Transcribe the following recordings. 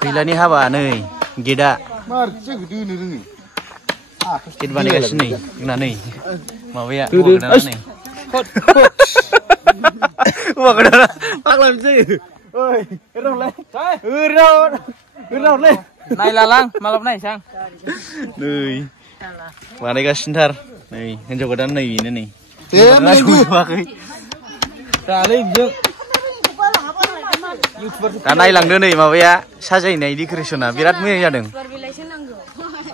Gilani hawa nei geda. Ged baनायगासिनो नै जोंना नै माबाया हौवा गोदाना नै हौवा गोदाना फाग्लासो ओइ ओरैलाय ओरैलाय नायलालां मालाबा नायसां नै बानायगासिनोथार नै हिनजाव गोदान नै बेनो नै दालाय बिजों दा नायलांदो नै माबाया साजायनाय डेक'रेसना बिराद मोजां जादों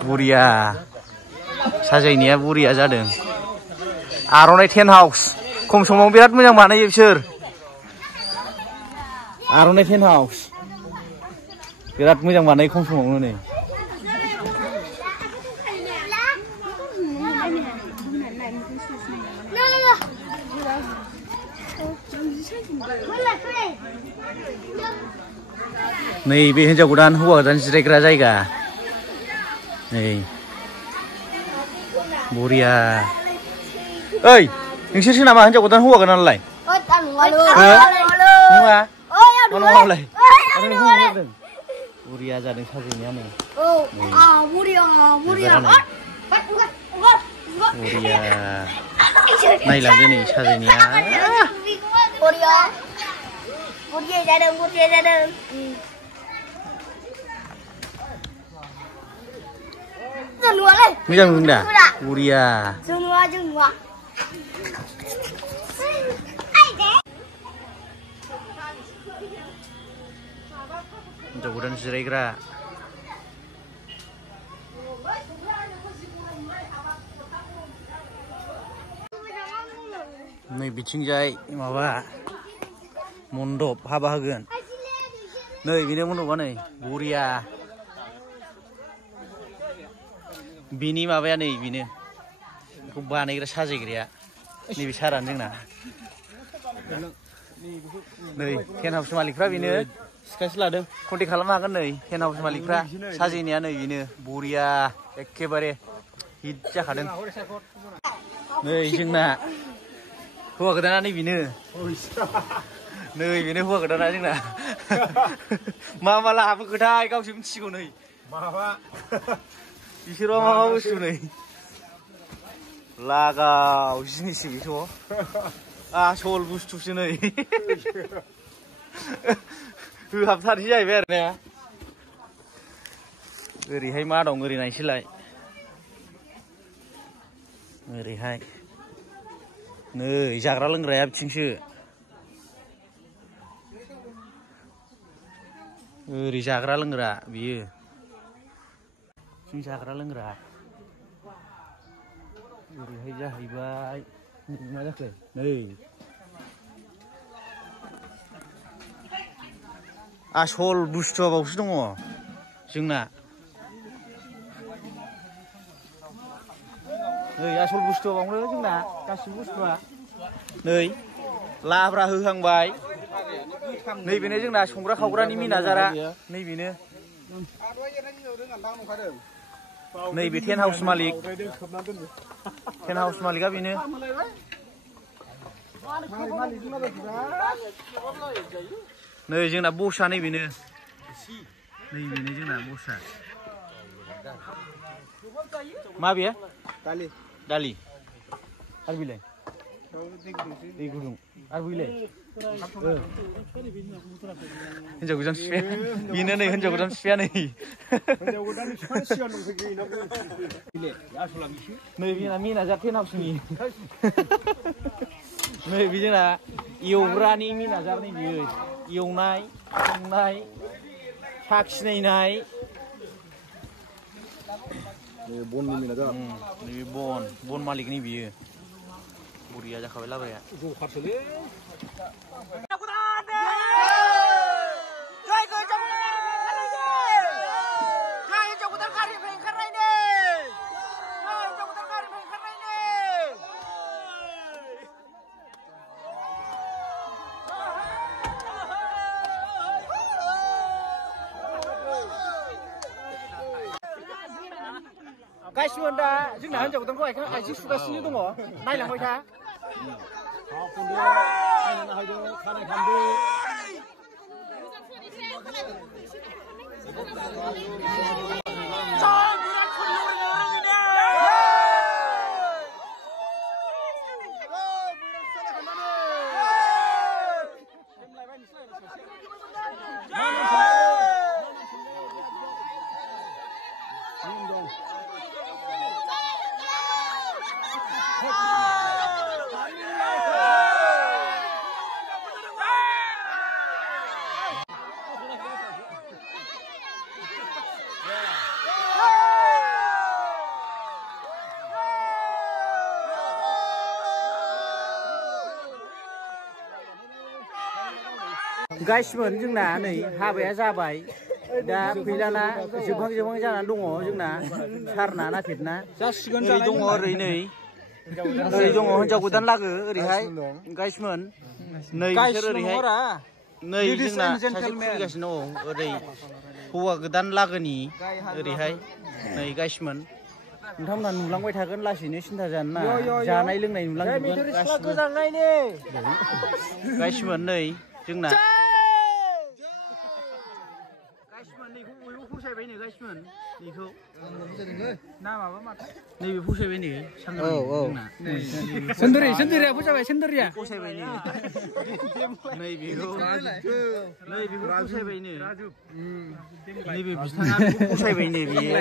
बरिया साजायनाया बरिया जादों आर'नाइ टेन्ट हाउस खम समाव बिराद मोजां बानायो बिसोर आर'नाइ टेन्ट हाउस बिराद मोजां बानायो खम समावनो नै नै बे हिनजाव गोदान हौवा गोदान जिरायग्रा जायगा नै बरिया ओइ नोंसोरसो नामा हिनजाव गोदान हौवा गोदानलाय नङा नङालाय बरिया जादों साजायनाया नै बरिया नायलांदो नै साजायनाया buriya जादों मोजां नुदों दा बरिया जोंनुवा हिनजाव गोदान जिरायग्रा नै बिथिंजाय माबा मन्दप हाबा होगोन नै बेनो मन्दपा नै बरिया बिनि माबाया नै बेनो बेखौ बानायग्रा साजायग्राया नैबे सारानो जोंना नै टेन्ट हाउस मालिकफ्रा बेनो सिखायसो लादों कन्टेक्ट खालामनो हागोन नै टेन्ट हाउस मालिकफ्रा साजायनाया नै बेनो बरिया एखेबारे हिट जाखादों नै जोंना हौवा गोदाना नै बेनो नै बेनो हौवा गोदाना जोंना मा लाबोखोथाय गावसो मिथिगौ नै माबा बिसोरबा मा बुस्थु नै लागाव जिनिससो बेथ' आसल बुस्थुसो नै होहाबथारसै जाहैबाय आरो ना ओरैहाय मा दं ओरै नायसैलाय ओरैहाय नै जाग्रा लोंग्राया बिथिंसो ओरै जाग्रा लोंग्रा बियो जाग्रा लोंग्रा ओरैहाय जाहैबाय मा जाखो नै आसल बुस्थुआ बावसो दङ जोंना नै आसल बुस्थुआ बावनो जोंना गासिबो बुस्थुआ नै लाब्रा होहांबाय नैबेनो जोंना संग्रा खावग्रानि मेनाजारा नैबेनो नैबे टेन्ट हाउस मालिक टेन्ट हाउस मालिकआ बेनो नै जोंना बसआ नैबेनो जोंना बसआ मा बेयो दालि आरो बिलाय दै गुदुं आरो बिलाय हिनजाव गोदान बिफाया बेनो नै हिनजाव गोदान बिफाया नै नै बेना मेनाजार टेन्ट हाउसनि नै बे जोंना एवग्रानि मेनाजार नै बियो एवनाय संनाय साखिनायनाय बननि मेनाजार नैबे बन मालिकनि बियो बरिया जाखाबाय लाबाया जौखारसोलै गासिबो दा जोंना हिनजाव गोदानखौ आइथिं सुगासिनो दङ नायलांबाय था गाइसमोन जोंना नै हाबाया जाबाय दा फैलाना जोबहां जानानै दङ जोंना सारना नाफिदना ओरै दङ ओरै नै ओरै दङ हिनजाव गोदान लागो ओरैहाय गाइसमोन नै बिसोर ओरैहाय नै जोंना सासे फैगासिनो दङ ओरै हौवा गोदान लागोनि ओरैहाय नै गाइसमोन नोंथांमोना नुलांबाय थागोन लासैनो सिन्था जानो नाङा जानाय लोंनाय नुलांजोबगोन गाइसमोन नै जोंना गाइसमोन नैखौ बयबो फसायबाय नो गाइसमोन नैखौ नामाबा माथो नैबे फसायबाय नो जोंना सेन्दारिया फसायबाय सेन्दारिया फसायबाय नो नैबेखौ फसायबाय नो नैबे बिथाङा फसायबाय नो बियो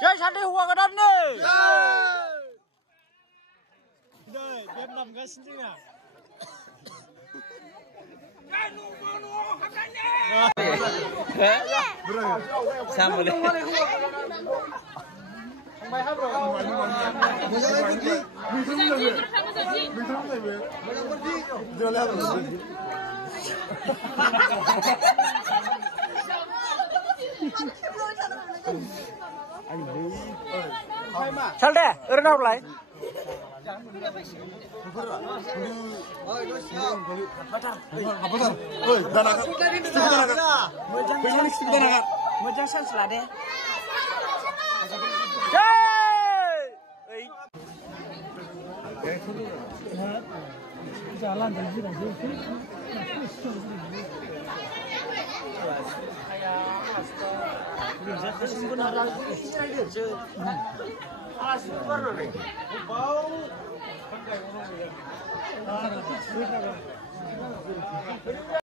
Jai Sandi hùa cái đâm đi. Đây, bếp nằm cái xin chừng à. Sao mà đây? Sao đây? Ở đâu lại? Jalan dari sini.